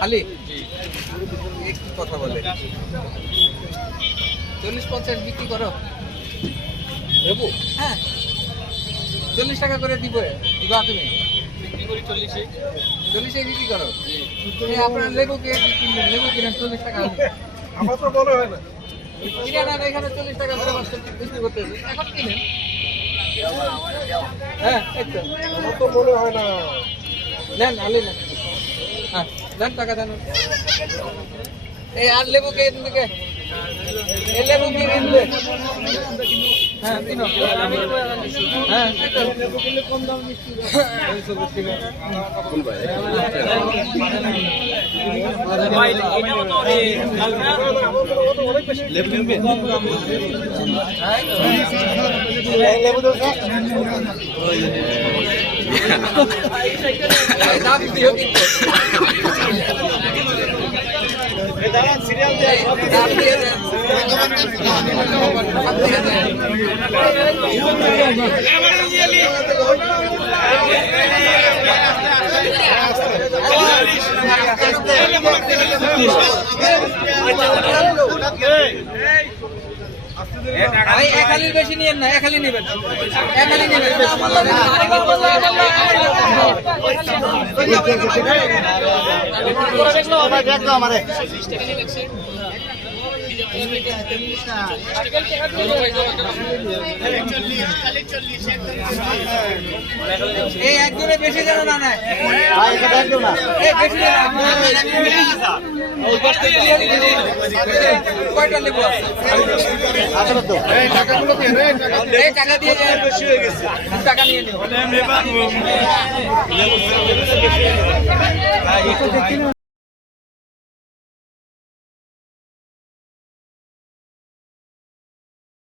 খালি একটু কথা বলে 40-50 বিক্রি করো দেবো? হ্যাঁ 40 টাকা করে দিবা তুমি বিক্রি করি 40-এ। 40-এ বিক্রি করো। আপনার লেবু কিনবেন, লেবু কিনেন 40 টাকা। আমার তো মনে হয় না। কিনে না এখানে 40 টাকা করে বিক্রি করতে এখন কিনেন। হ্যাঁ এই তো আমার তো মনে হয় না। নেন আলি নেন। হ্যাঁ দেন টাকা দেন। এই আর লেবু কে দিকে এই লেবু কি কিনবে? হ্যাঁ কিনো। হ্যাঁ লেবু কিনলে কম দাম মিষ্টি কোন ভাই লেবু কিনবে? লেবু দাও দাম দিও কিন্তু দাঁড়ান সিরিয়াল দিয়ে দাম দিয়ে দেন। ভাই এক হালির বেশি নিয়েন না, এক হালি নেবেন, এক হালি নেবেন। এই একজনে বেশি যেন না নেয়, এই বেশি কয়টা লেবু আছে? এই টাকা দিয়ে বেশি হয়ে গেছে, টাকা নিয়ে নিও।